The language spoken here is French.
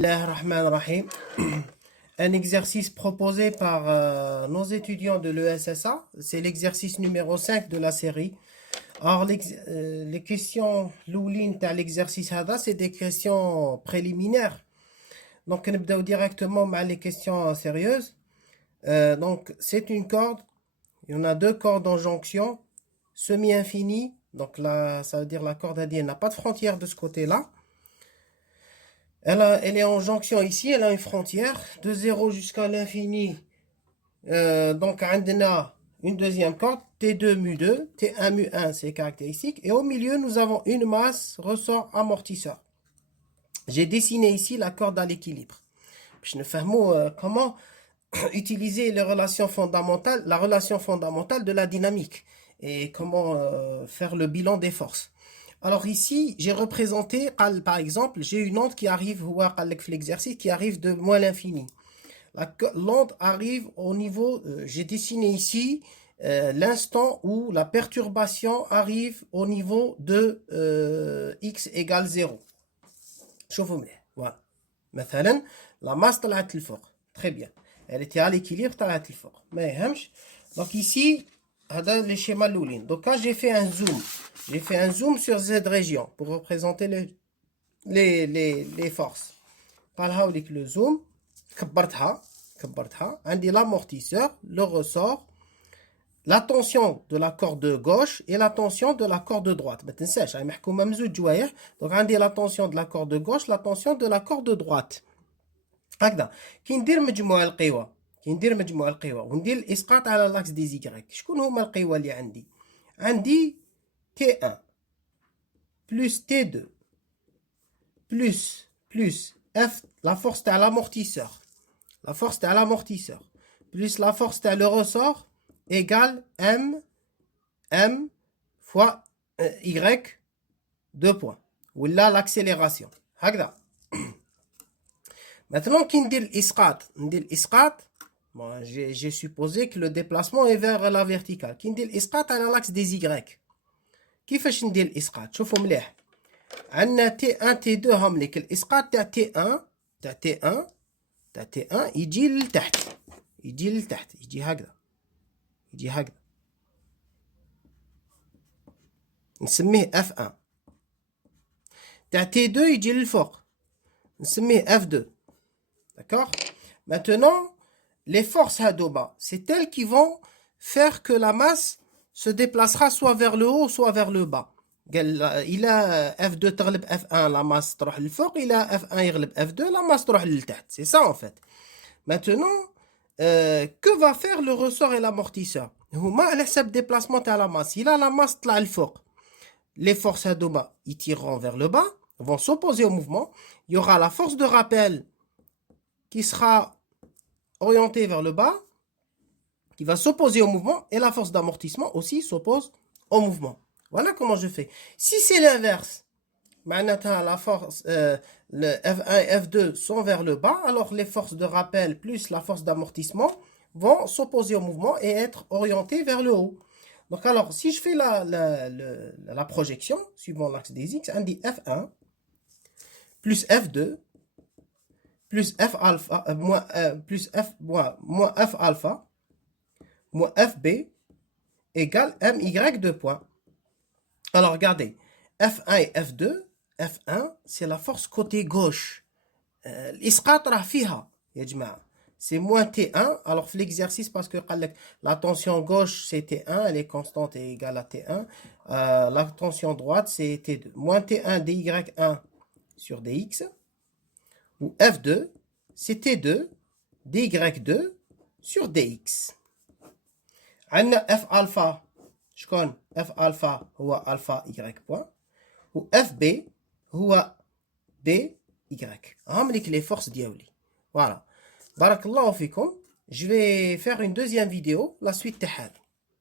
Bismillahirrahmanirrahim. Un exercice proposé par nos étudiants de l'ESSA, c'est l'exercice numéro 5 de la série. Alors, les questions l'oulin à l'exercice hada, c'est des questions préliminaires. Donc, on va directement avec les questions sérieuses. Donc, c'est une corde. Il y en a deux cordes en jonction, semi-infinie. Donc là, ça veut dire la corde indienne n'a pas de frontière de ce côté-là. Elle est en jonction ici, elle a une frontière de 0 jusqu'à l'infini. Donc, on a une deuxième corde, T2 mu2, T1 mu1, c'est caractéristique. Et au milieu, nous avons une masse, ressort, amortisseur. J'ai dessiné ici la corde à l'équilibre. Je ne sais pas comment utiliser les relations fondamentales, la relation fondamentale de la dynamique et comment faire le bilan des forces. Alors ici, j'ai représenté, par exemple, j'ai une onde qui arrive, l'exercice qui arrive de moins l'infini. L'onde arrive au niveau, j'ai dessiné ici l'instant où la perturbation arrive au niveau de x égale 0. شوفوا مليح. Voilà. مثلا la masse طلعت للفوق. Très bien. Elle était à l'équilibre, طلعت للفوق. ما يهمش. Donc ici, هذا le schéma l'oulin. Donc là, j'ai fait un zoom. J'ai fait un zoom sur cette région pour représenter les forces. Par là, le zoom, كبرتها. عندي l'amortisseur, le ressort, la tension de la corde gauche et la tension de la corde droite. ما تنساش راهي محكومه مزوج جوايح. Donc عندي la tension de la corde gauche, la tension de la corde droite. هكذا كي ندير مجموع القوى وندير الاسقاط على لاكس دي زيكغيك. شكون هما القوى اللي عندي T1 plus T2 plus F, la force à l'amortisseur. La force à l'amortisseur plus la force à le ressort égale M fois Y, 2 points. Ou là, l'accélération. هكذا. Maintenant, qui ندير الإسقاط, bon, j'ai supposé que le déplacement est vers la verticale. Qui ندير الإسقاط على l'axe des Y. كيفاش ندير الإسقاط؟ شوفوا مليح. عندنا T1 T2 هم لك الإسقاط تاع T1 يجي لتحت. يجي هكذا. نسميه F1. تاع T2 يجي للفوق. نسميه F2. D'accord? Maintenant, les forces hadoba, c'est elles qui vont faire que la masse se déplacera soit vers le haut, soit vers le bas. Il a F2 تغلب F1, la masse تروح للفوق. Il a F1 يغلب F2, la masse تروح للتحت. C'est ça en fait. Maintenant, que va faire le ressort et l'amortisseur? هما على حساب déplacement تاع la masse. Il a la masse تطلع للفوق. Les forces hadoba, ils tireront vers le bas, vont s'opposer au mouvement. Il y aura la force de rappel qui sera orientée vers le bas, qui va s'opposer au mouvement, et la force d'amortissement aussi s'oppose au mouvement. Voilà comment je fais. Si c'est l'inverse, la force, le F1 et F2 sont vers le bas, alors les forces de rappel plus la force d'amortissement vont s'opposer au mouvement et être orientées vers le haut. Donc alors, si je fais la projection, suivant l'axe des X, on dit F1 plus F2 plus F alpha, moins F alpha, moins FB égale MY 2 points. Alors, regardez, F1 et F2, F1, c'est la force côté gauche. الإسقاط راه فيها يا جماعة. C'est moins T1. Alors, l'exercice, parce que la tension gauche, c'est T1, elle est constante et égale à T1. La tension droite, c'est T2. Moins T1 dy1 sur dx. Ou F2, c'est T2 dy2 sur dx. عندنا F alpha. شكون F alpha هو alpha y point. و FB هو BY. هم ليك les forces دياولي. Voilà. بارك الله فيكم. Je vais faire une deuxième vidéo, la suite تاعها.